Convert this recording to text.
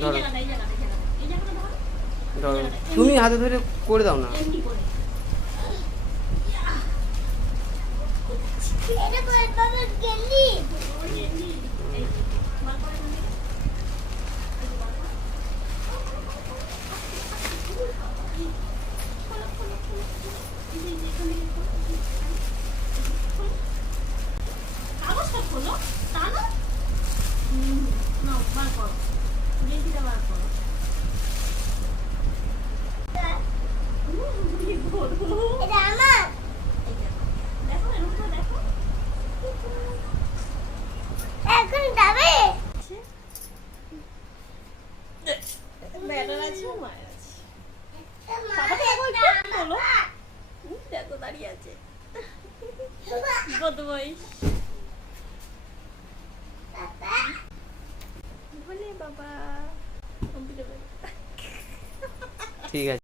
ধরো ধরো, তুমি হাতে ধরে করে দাও না। দাঁড়িয়ে আছে বদমাইশ বলে বাবা। ঠিক আছে।